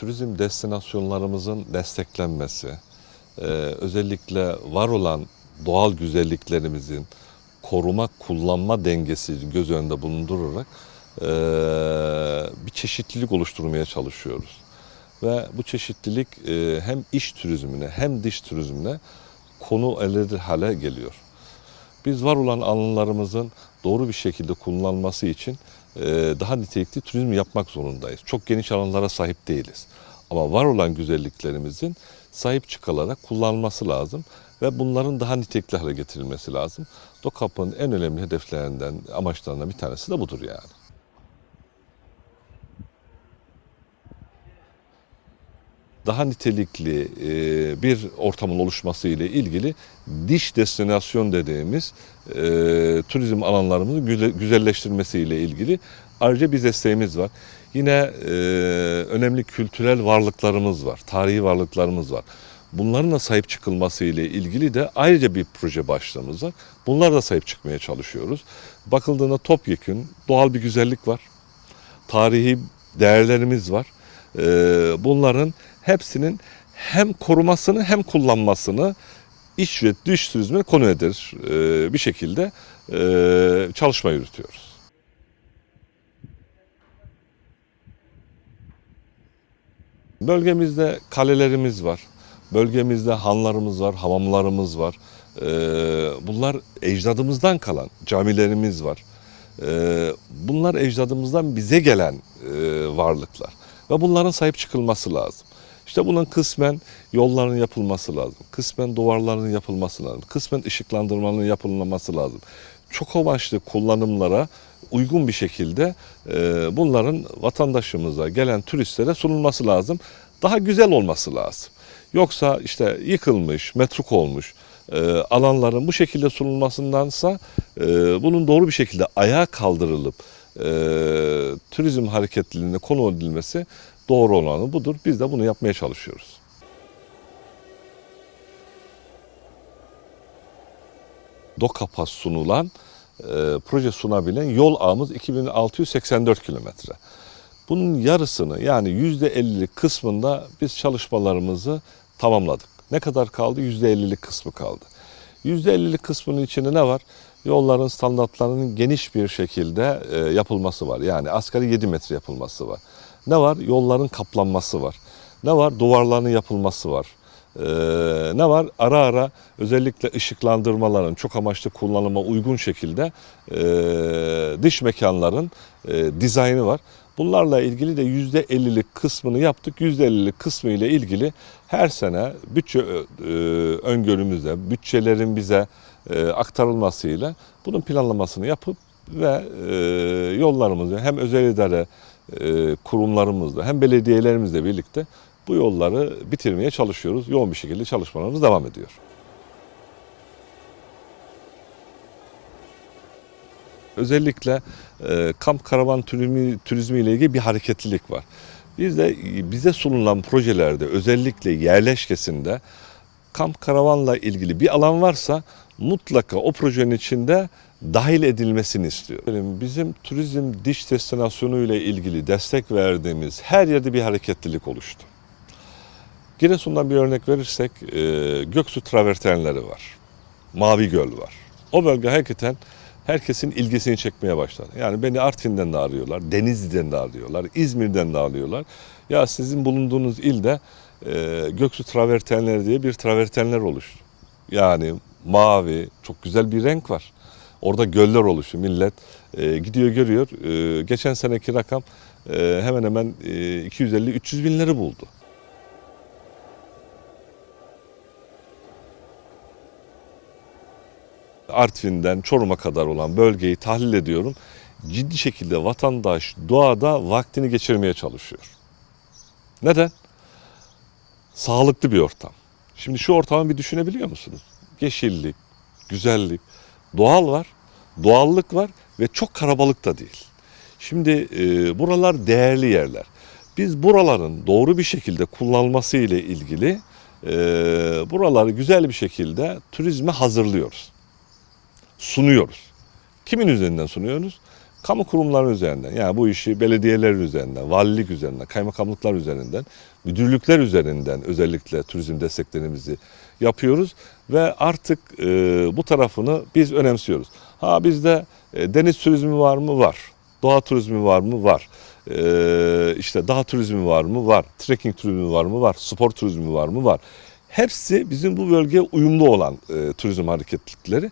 turizm destinasyonlarımızın desteklenmesi, e, özellikle var olan doğal güzelliklerimizin koruma kullanma dengesi göz önünde bulundurarak e, bir çeşitlilik oluşturmaya çalışıyoruz. Ve bu çeşitlilik e, hem iş turizmine hem dış turizmine konu edilir hale geliyor. Biz var olan alanlarımızın doğru bir şekilde kullanılması için daha nitelikli turizm yapmak zorundayız. Çok geniş alanlara sahip değiliz. Ama var olan güzelliklerimizin sahip çıkılarak kullanılması lazım ve bunların daha nitelikli hale getirilmesi lazım. DOKAP'ın en önemli hedeflerinden, amaçlarından bir tanesi de budur yani. Daha nitelikli e, bir ortamın oluşması ile ilgili diş destinasyon dediğimiz e, turizm alanlarımızın güze- güzelleştirmesi ile ilgili ayrıca bir desteğimiz var. Yine e, önemli kültürel varlıklarımız var, tarihi varlıklarımız var. Bunların da sahip çıkılması ile ilgili de ayrıca bir proje başlığımız var. Bunlara da sahip çıkmaya çalışıyoruz. Bakıldığında topyekün doğal bir güzellik var. Tarihi değerlerimiz var. Bunların hepsinin hem korumasını hem kullanmasını iç ve dış turizme konu eder ee, bir şekilde ee, çalışma yürütüyoruz. Bölgemizde kalelerimiz var. Bölgemizde hanlarımız var, hamamlarımız var. Ee, bunlar ecdadımızdan kalan camilerimiz var. Ee, bunlar ecdadımızdan bize gelen e, varlıklar ve bunların sahip çıkılması lazım. İşte bunun kısmen yolların yapılması lazım, kısmen duvarların yapılması lazım, kısmen ışıklandırmanın yapılması lazım. Çok amaçlı kullanımlara uygun bir şekilde e, bunların vatandaşımıza, gelen turistlere sunulması lazım. Daha güzel olması lazım. Yoksa işte yıkılmış, metruk olmuş e, alanların bu şekilde sunulmasındansa e, bunun doğru bir şekilde ayağa kaldırılıp e, turizm hareketliliğine konu edilmesi doğru olanı budur. Biz de bunu yapmaya çalışıyoruz. DOKAP'a sunulan, e, proje sunabilen yol ağımız 2684 kilometre. Bunun yarısını yani %50'lik kısmında biz çalışmalarımızı tamamladık. Ne kadar kaldı? %50'lik kısmı kaldı. %50'lik kısmının içinde ne var? Yolların standartlarının geniş bir şekilde e, yapılması var. Yani asgari 7 metre yapılması var. Ne var? Yolların kaplanması var. Ne var? Duvarların yapılması var. Ee, ne var? Ara ara özellikle ışıklandırmaların çok amaçlı kullanıma uygun şekilde e, dış mekanların e, dizaynı var. Bunlarla ilgili de %50'lik kısmını yaptık. %50'lik kısmı ile ilgili her sene bütçe e, öngörümüzde, bütçelerin bize e, aktarılmasıyla bunun planlamasını yapıp ve e, yollarımızı hem özel idare e, kurumlarımızla hem belediyelerimizle birlikte bu yolları bitirmeye çalışıyoruz. Yoğun bir şekilde çalışmalarımız devam ediyor. Özellikle e, kamp karavan turizmi, turizmi ile ilgili bir hareketlilik var. Bizde bize sunulan projelerde özellikle yerleşkesinde kamp karavanla ilgili bir alan varsa mutlaka o projenin içinde dahil edilmesini istiyor. Bizim turizm diş destinasyonu ile ilgili destek verdiğimiz her yerde bir hareketlilik oluştu. Giresun'dan bir örnek verirsek e, Göksu travertenleri var. Mavi Göl var. O bölge hakikaten herkesin ilgisini çekmeye başladı. Yani beni Artvin'den de arıyorlar, Denizli'den de arıyorlar, İzmir'den de arıyorlar. Ya sizin bulunduğunuz ilde e, Göksu travertenleri diye bir travertenler oluştu. Yani mavi, çok güzel bir renk var. Orada göller oluşuyor. Millet e, gidiyor görüyor. E, geçen seneki rakam e, hemen hemen e, 250-300 binleri buldu. Artvin'den Çorum'a kadar olan bölgeyi tahlil ediyorum. Ciddi şekilde vatandaş doğada vaktini geçirmeye çalışıyor. Neden? Sağlıklı bir ortam. Şimdi şu ortamı bir düşünebiliyor musunuz? Yeşillik, güzellik, doğal var, doğallık var ve çok karabalık da değil. Şimdi e, buralar değerli yerler. Biz buraların doğru bir şekilde kullanılması ile ilgili e, buraları güzel bir şekilde turizme hazırlıyoruz sunuyoruz. Kimin üzerinden sunuyoruz? Kamu kurumları üzerinden. Yani bu işi belediyeler üzerinden, valilik üzerinden, kaymakamlıklar üzerinden müdürlükler üzerinden özellikle turizm desteklerimizi yapıyoruz ve artık e, bu tarafını biz önemsiyoruz. Ha bizde e, deniz turizmi var mı? Var. Doğa turizmi var mı? Var. E, işte dağ turizmi var mı? Var. Trekking turizmi var mı? Var. Spor turizmi var mı? Var. Hepsi bizim bu bölgeye uyumlu olan e, turizm hareketlilikleri.